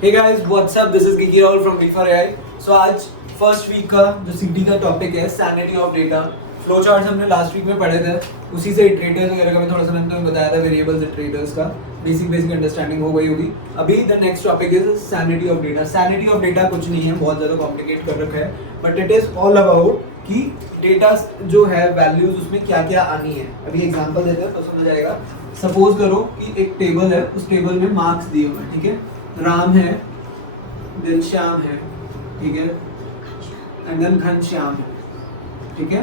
Hey guys, what's up? This is Kiki Raul from V4AI. So आज first week का जो सीटी का टॉपिक है sanity of data, flow charts हमने लास्ट वीक में पढ़े थे, उसी से इटरेटर्स वगैरह का भी थोड़ा सा मैंने तुम्हें बताया था, वेरिएबल्स इटरेटर्स का बेसिक अंडरस्टैंडिंग हो गई होगी। अभी the next topic is sanity of data. Sanity of data कुछ नहीं है, बहुत ज़्यादा कॉम्प्लिकेट कर रखा है, but it is all about कि डेटा जो है वैल्यूज उसमें क्या क्या आनी है। अभी एग्जांपल देते हैं तो समझ जाएगा। सपोज करो कि एक टेबल है, उस टेबल में मार्क्स दिए हुए हैं, ठीक है। राम है, देन श्याम है, ठीक है, एंड देन घनश्याम है, ठीक है।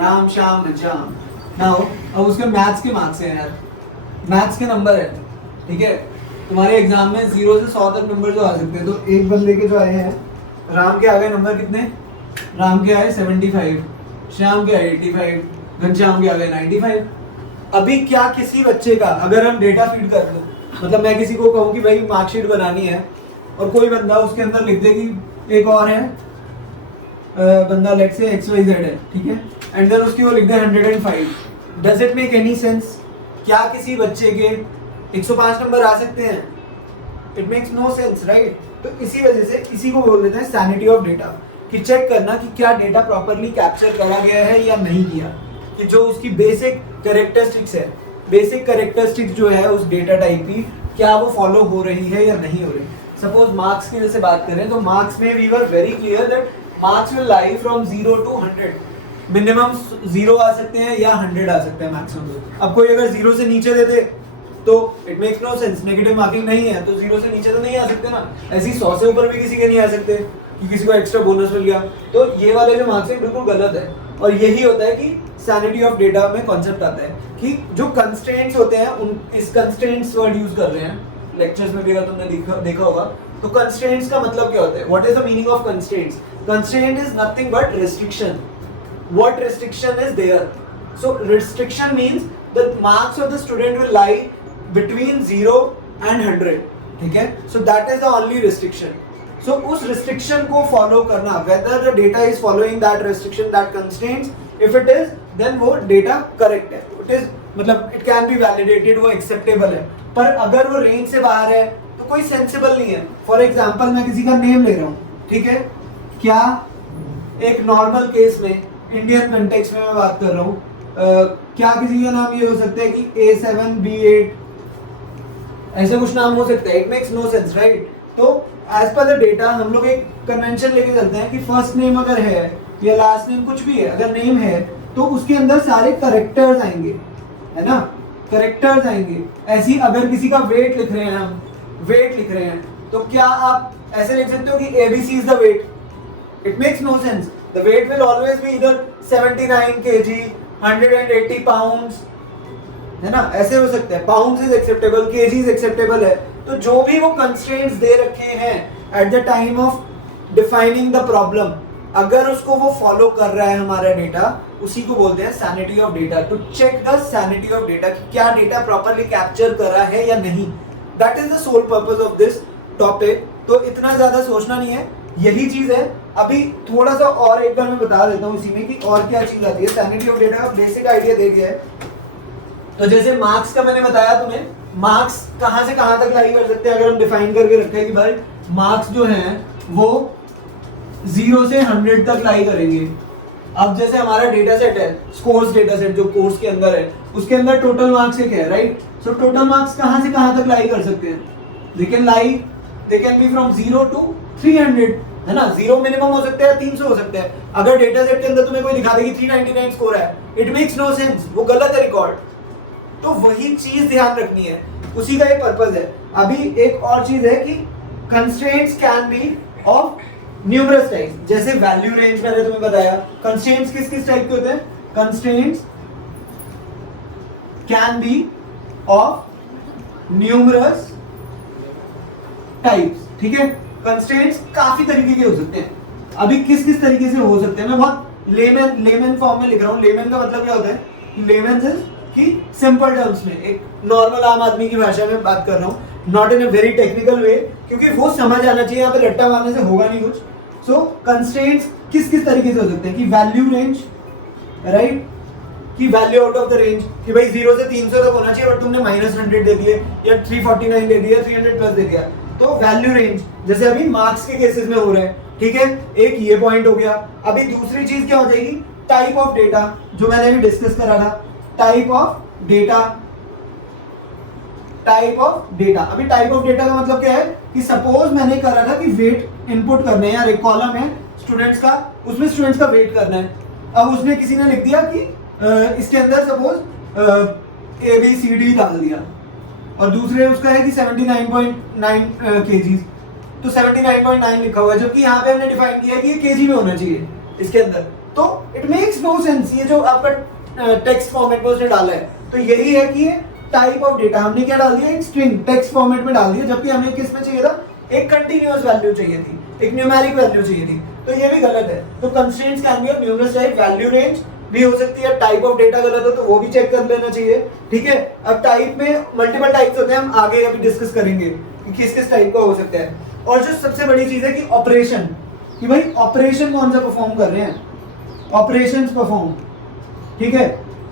राम श्याम घनश्याम। नाउ अब उसके मैथ्स के मार्क्स हैं यार, मैथ्स के नंबर है, ठीक है। तुम्हारे एग्जाम में 0 से 100 तक नंबर जो आ सकते हैं, तो एक बंदे के जो आए हैं, राम के आ गए नंबर कितने? राम के आए 75, श्याम के आए 85, घनश्याम के आ गए 95। अभी क्या किसी बच्चे का अगर हम डेटा फीड कर दो, मतलब मैं किसी को कहूँ कि भाई मार्कशीट बनानी है, और कोई बंदा उसके अंदर लिख दे कि एक और है बंदा लेट से XYZ है, ठीक है, एंड देन उसकी वो लिख दे 105। Does it make any sense? क्या किसी बच्चे के 105 नंबर आ सकते हैं? It makes no sense, right. तो इसी वजह से इसी को बोल देते हैं सैनिटी ऑफ डेटा, कि चेक करना कि क्या डेटा प्रॉपरली कैप्चर करा गया है या नहीं किया, कि जो उसकी बेसिक कैरेक्टरिस्टिक्स है, बेसिक कैरेक्टरिस्टिक्स जो है उस डेटा टाइप की, क्या वो फॉलो हो रही है या नहीं हो रही। सपोज मार्क्स की जैसे बात करें तो मार्क्स में we were very clear that marks will lie from 0 to 100। Minimum 0 आ सकते हैं या 100 आ सकते हैं मैक्सिमम। अब कोई अगर 0 से नीचे दे दे तो it makes no sense, negative marking नहीं है तो 0 से नीचे तो नहीं आ सकते ना। ऐसे ही 100 से ऊपर भी किसी के नहीं आ सकते कि किसी को एक्स्ट्रा बोनस मिल गया। तो ये वाले जो मार्क्स है बिल्कुल गलत है, और यही होता है कि सैनिटी ऑफ डेटा में कॉन्सेप्ट आता है कि जो कंस्ट्रेंट्स होते हैं उन इस कंस्ट्रेंट्स वर्ड यूज कर रहे हैं लेक्चर्स में भी, अगर तुमने देखा होगा तो कंस्ट्रेंट्स का मतलब क्या होता है? What is the meaning of constraints? Constraint is nothing but restriction. What restriction is there? So restriction means the marks of the student will lie between 0 and 100, ठीक है। So that is the only restriction. So उस restriction को follow करना, whether the data is following that restriction, that constraints, if it is then वो data correct है, it is मतलब it can B validated, वो acceptable है। पर अगर वो रेंज से बाहर है तो कोई सेंसिबल नहीं है। फॉर एग्जाम्पल मैं किसी का नेम ले रहा हूँ, ठीक है, क्या एक नॉर्मल केस में इंडियन कंटेक्स्ट में मैं बात कर रहा हूँ, क्या किसी का नाम ये हो सकता है कि A7 B8, ऐसे कुछ नाम हो सकता है? It makes no sense, right. तो एज पर द डेटा हम लोग एक कन्वेंशन लेके चलते हैं कि फर्स्ट नेम अगर है या लास्ट नेम कुछ भी है, अगर नेम है तो उसके अंदर सारे करेक्टर्स आएंगे, है ना, करेक्टर्स आएंगे। ऐसे ही अगर किसी का वेट लिख रहे हैं, हम वेट लिख रहे हैं, तो क्या आप ऐसे लिख सकते हो कि ABC is the weight? It makes no sense. The weight will always be इधर 79 kg, 180 पाउंड्स, है ना, ऐसे हो सकता है। Pounds is acceptable, KGs acceptable है। तो जो भी वो कंस्ट्रेंट्स दे रखे हैं at the time of defining the problem, अगर उसको वो फॉलो कर रहा है हमारा डेटा, उसी को बोलते हैं sanity of data. To check the sanity of data कि क्या डेटा प्रॉपर्ली कैप्चर कर रहा है या नहीं। That is the sole purpose of this topic. तो इतना ज्यादा सोचना नहीं है, यही चीज है। अभी थोड़ा सा और एक बार मैं बता देता हूँ इसी में कि और क्या चीज आती है। सैनिटी ऑफ डेटा का बेसिक आइडिया दे दिया है। तो जैसे मार्क्स का मैंने बताया तुम्हें, मार्क्स कहां से कहां तक लाई कर सकते हैं। अगर हम डिफाइन करके रखे हैं कि भाई मार्क्स जो हैं वो 0 से 100 तक लाई करेंगे। अब जैसे हमारा डेटा सेट है, स्कोर्स डेटा सेट जो कोर्स के अंदर है, उसके अंदर टोटल मार्क्स एक है, राइट। सो टोटल मार्क्स कहां से कहां तक लाई कर सकते हैं? They can be from 0 to 300, है ना। 0 मिनिमम हो सकता है, 300 हो सकता है। अगर डेटा सेट के अंदर तुम्हें कोई दिखा दे कि 399 स्कोर है, इट मेक्स नो सेंस, वो गलत है रिकॉर्ड। तो वही चीज ध्यान रखनी है, उसी का एक पर्पस है। अभी एक और चीज है कि constraints can be of numerous type. जैसे वैल्यू रेंज मैंने तुम्हें बताया। कंस्ट्रेंट्स किस किस टाइप के होते हैं? Constraints can be of numerous types, ठीक है। कंस्ट्रेंट्स काफी तरीके के हो सकते हैं। अभी किस किस तरीके से हो सकते हैं मैं बहुत लेमन फॉर्म में लिख रहा हूँ। लेमन का मतलब क्या होता है? लेमन से कि सिंपल टर्म्स में, एक नॉर्मल आम आदमी की भाषा में बात कर रहा हूँ, not in a very technical way, क्योंकि वो समझ आना चाहिए। यहाँ पे रट्टा मारने से होगा नहीं कुछ। सो कंस्ट्रेंट्स किस किस तरीके से हो सकते हैं? कि वैल्यू रेंज, राइट, कि value out of the range, कि भाई 0 से 300 तक होना चाहिए, बट तुमने -100 दे दिए या 349 दे दिया, 300 प्लस दे दिया। तो वैल्यू रेंज जैसे अभी मार्क्स के केसेस में हो रहा है, ठीक है, एक ये पॉइंट हो गया। अभी दूसरी चीज क्या हो जाएगी, टाइप ऑफ डेटा, जो मैंने अभी डिस्कस करा था, type of data. Type of data, अभी टाइप ऑफ डेटा का मतलब क्या है कि सपोज मैंने करा था कि वेट इनपुट करने हैं, यार एक कॉलम है स्टूडेंट्स का, उसमें स्टूडेंट्स का वेट करना है। अब उसने किसी ने लिख दिया कि इसके अंदर सपोज ABCD डाल दिया, और दूसरे उसका है कि 79.9 kgs, तो 79.9 लिखा हुआ है, जबकि यहाँ पे हमने डिफाइन किया कि ये केजी में होना चाहिए इसके अंदर। तो इट मेक्स नो सेंस, ये जो आपका टेक्स्ट फॉर्मेट में उसने डाला है, तो यही है कि ये टाइप ऑफ डेटा हमने क्या डाल दिया, एक स्ट्रिंग टेक्स्ट फॉर्मेट में डाल दिया, जबकि हमें किस में चाहिए था, एक कंटिन्यूअस वैल्यू चाहिए थी, एक न्यूमेरिक वैल्यू चाहिए थी, तो ये भी गलत है। तो constraints can be of numerous type, value range भी हो सकती है, टाइप ऑफ डेटा गलत हो तो वो भी चेक कर लेना चाहिए, ठीक है। अब टाइप में मल्टीपल टाइप्स होते हैं, हम आगे अभी डिस्कस करेंगे कि किस किस टाइप का हो सकता है। और जो सबसे बड़ी चीज है कि ऑपरेशन, कि भाई ऑपरेशन कौन सा परफॉर्म कर रहे हैं, ऑपरेशंस परफॉर्म, ठीक है।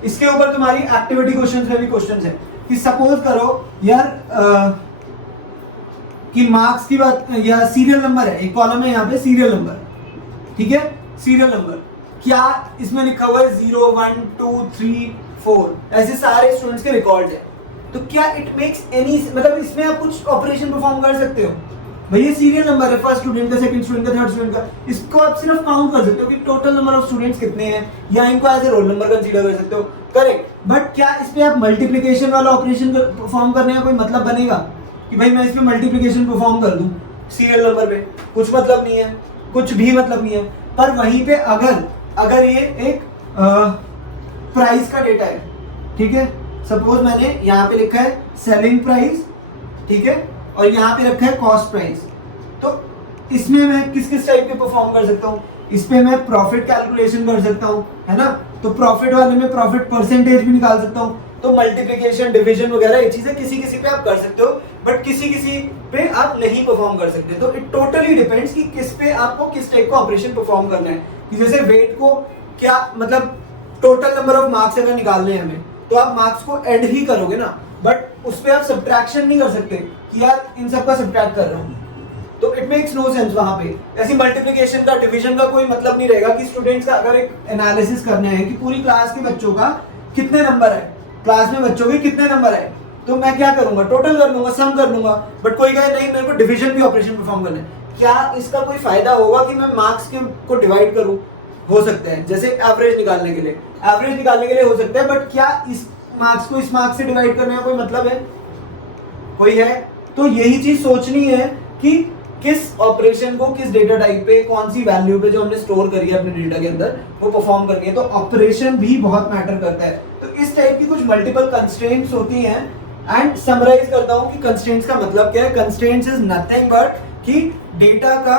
इसके ऊपर तुम्हारी एक्टिविटी क्वेश्चंस में भी क्वेश्चंस है कि सपोज करो यार कि मार्क्स की बात, या सीरियल नंबर है, एक कॉलम है यहाँ पे सीरियल नंबर, ठीक है, सीरियल नंबर, क्या इसमें लिखा हुआ है 0 1 2 3 4, ऐसे सारे स्टूडेंट्स के रिकॉर्ड है, तो क्या इट मेक्स एनी, मतलब इसमें आप कुछ ऑपरेशन परफॉर्म कर सकते हो, भाई ये सीरियल नंबर है, फर्स्ट स्टूडेंट का, सेकंड स्टूडेंट का, थर्ड स्टूडेंट का, इसको आप सिर्फ काउंट कर सकते हो कि टोटल नंबर ऑफ स्टूडेंट्स कितने हैं, या इनको as a roll number consider कर सकते हो, करेक्ट। बट क्या इस पे आप मल्टीप्लिकेशन वाला ऑपरेशन परफॉर्म करने का कोई मतलब बनेगा कि भाई मैं इस पे मल्टीप्लिकेशन परफॉर्म कर दूं सीरियल नंबर पे, कुछ मतलब नहीं है, कुछ भी मतलब नहीं है। पर वहीं पे अगर ये एक प्राइस का डेटा है, ठीक है, सपोज मैंने यहाँ पे लिखा है सेलिंग प्राइस, ठीक है, और यहाँ पे रखा है कॉस्ट प्राइस, तो इसमें मैं किस किस टाइप के परफॉर्म कर सकता हूँ, इस पे मैं प्रॉफिट कैलकुलेशन कर सकता हूँ, है ना, तो प्रॉफिट वाले में प्रॉफिट परसेंटेज भी निकाल सकता हूँ, तो मल्टीप्लिकेशन डिवीजन वगैरह ये चीजें किसी किसी पे आप कर सकते हो, बट किसी किसी पे आप नहीं परफॉर्म कर सकते। तो इट टोटली डिपेंड्स कि किस पे आपको किस टाइप का ऑपरेशन परफॉर्म करना है, कि जैसे वेट को क्या मतलब टोटल नंबर ऑफ मार्क्स अगर निकालने हैं हमें, तो आप मार्क्स को ऐड ही करोगे ना, बट उस पे आप सब्ट्रैक्शन नहीं कर सकते कि यार इन सब का सब्ट्रैक्ट कर रहा हूँ, तो इट मेक्स नो सेंस। वहां पे ऐसी मल्टीप्लिकेशन का डिवीजन का कोई मतलब नहीं रहेगा कि स्टूडेंट्स का अगर एक एनालिसिस करना है कि पूरी क्लास के बच्चों का कितने नंबर है, क्लास में बच्चों के कितने नंबर है, तो मैं क्या करूंगा, टोटल कर लूंगा, सम कर लूंगा, बट कोई कहे नहीं मेरे को डिवीजन भी ऑपरेशन परफॉर्म करना है, क्या इसका कोई फायदा होगा कि मैं मार्क्स को डिवाइड करूं, हो सकता है, जैसे एवरेज निकालने के लिए हो सकता है, बट क्या इस मार्क्स को इस मार्क्स से डिवाइड करने का कोई मतलब है, कोई है? तो यही चीज सोचनी है कि किस ऑपरेशन को किस डेटा टाइप पे, कौन सी वैल्यू पे जो हमने स्टोर करी है अपने डेटा के अंदर वो परफॉर्म करनी है, तो ऑपरेशन भी बहुत मैटर करता है। तो इस टाइप की कुछ मल्टीपल कंस्ट्रेंट्स होती हैं, एंड समराइज करता हूं कि कंस्ट्रेंट्स का मतलब क्या है। कंस्ट्रेंट्स इज नथिंग बट कि डेटा का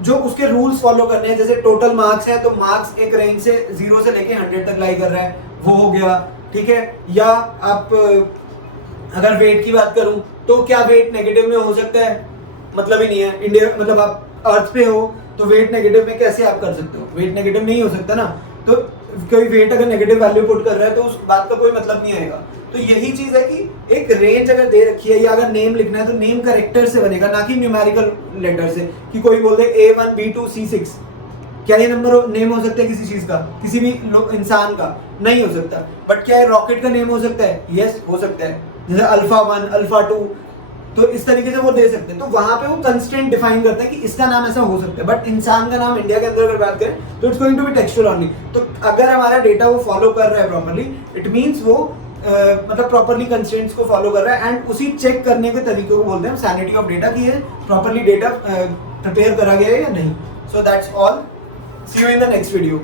जो उसके रूल्स फॉलो करने हैं, जैसे टोटल मार्क्स है तो मार्क्स एक रेंज से 0 से लेके 100 तक लाई कर रहा है, वो हो गया, ठीक है। या आप अगर वेट की बात करूं तो क्या वेट नेगेटिव में हो सकता है, मतलब ही नहीं है। इंडिया मतलब आप अर्थ पे हो तो वेट नेगेटिव में कैसे आप कर सकते हो, वेट नेगेटिव नहीं हो सकता ना, तो कोई वेट अगर नेगेटिव वैल्यू पुट कर रहा है तो उस बात का कोई मतलब नहीं आएगा। तो यही चीज है कि एक रेंज अगर दे रखी है, या अगर नेम लिखना है तो नेम करेक्टर से बनेगा, ना कि न्यूमेरिकल लेटर से, कि कोई बोल दे A1 B2 C6, क्या ये नंबर नेम हो सकता है किसी चीज का, किसी भी इंसान का नहीं हो सकता। बट क्या रॉकेट का नेम हो सकता है? यस हो सकता है, जैसे अल्फा 1 अल्फा 2, तो इस तरीके से वो दे सकते हैं। तो वहां पे वो कंस्ट्रेंट डिफाइन करता है कि इसका नाम ऐसा हो सकता है, बट इंसान का नाम इंडिया के अंदर अगर बात करें तो it's going to be textual only. तो अगर हमारा डेटा वो फॉलो कर रहा है प्रॉपर्ली, इट मींस वो मतलब प्रॉपर्ली कंस्ट्रेंट्स को फॉलो कर रहा है, एंड उसी चेक करने के तरीके को बोलते हैं सैनिटी ऑफ डेटा, कि ये प्रॉपर्ली डेटा प्रिपेयर करा गया है या नहीं। So that's all, see you in the next video.